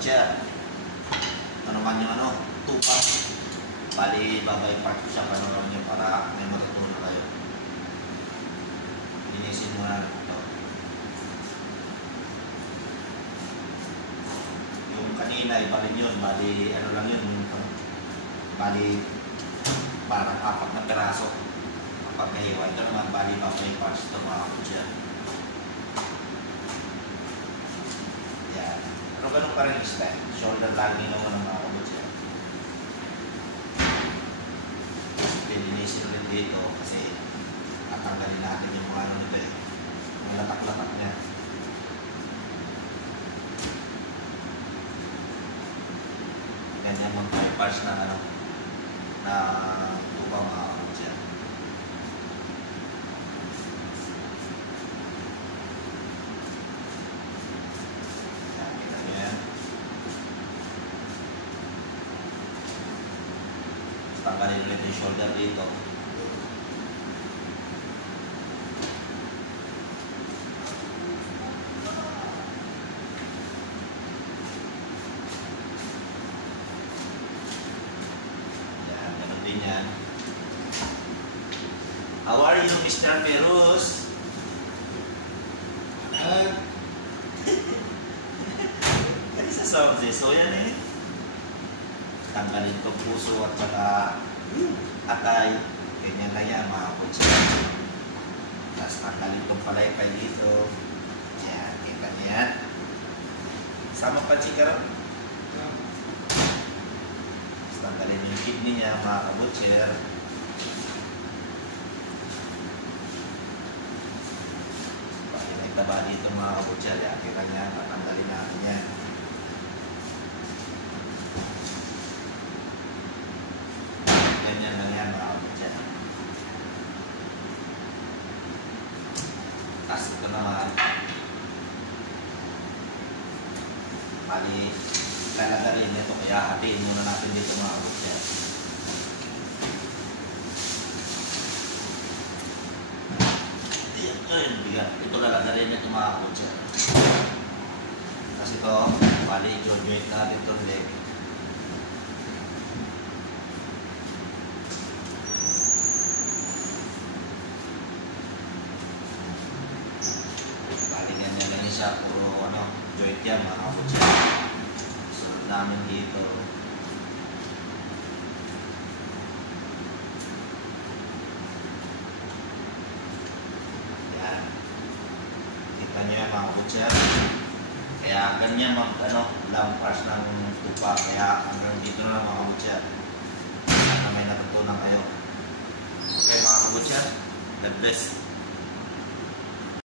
kabutcher. Ito naman yung ano, tupa. Bali, babay part ko siya panoorin nyo para may matutunan kayo. Linisin mo na ito. Yung kanina, iba rin yun. Bali, ano lang yun. Bali, parang 4 na piraso. Kapag nahiwa. Ito naman, bali, babay parts ito mga kabutcher. Yan. Pero ganun pa rin style. Shoulder lagi naman ng mga kabutcher. Linisin ulit dito kasi tatanggalin natin yung mga ano nito eh. Yung latak-latak niya. Ganyan yung 5 parts na ano na tuba mga kabutcher. Tanggalin ulit yung shoulder dito. Yan, ganun din yan. How are you, Mr. Perus? Kasi sa sounds eh. So yan eh. Tanggalin ko puso at saka atay. Ganyan na yan mga kabutcher. Tapos tanggalin ko palaypay dito. Yan, kita niya yan. Sama pa chikaron. Tapos tanggalin yung kidney niya mga kabutcher. Bakit may taba dito mga kabutcher. Yan, kita niya. Tatanggalin natin yan. Ganyan lang yan mga kabutcher. Tapos ito naman. Bali, lalagarin nito kaya hatiin muna natin dito mga kabutcher. Ayun, bigat. Ito lalagarin nito mga kabutcher. Tapos ito, bali, joint natin itong leg. Siya, puro ano, joint yan mga kabutcher. Sunod namin dito. Yan. Kita nyo yan mga kabutcher. Kaya ganyan ano, long parts ng tupa. Kaya hanggang dito na lang mga kabutcher. Sana may natutunan kayo. Okay mga kabutcher, God bless.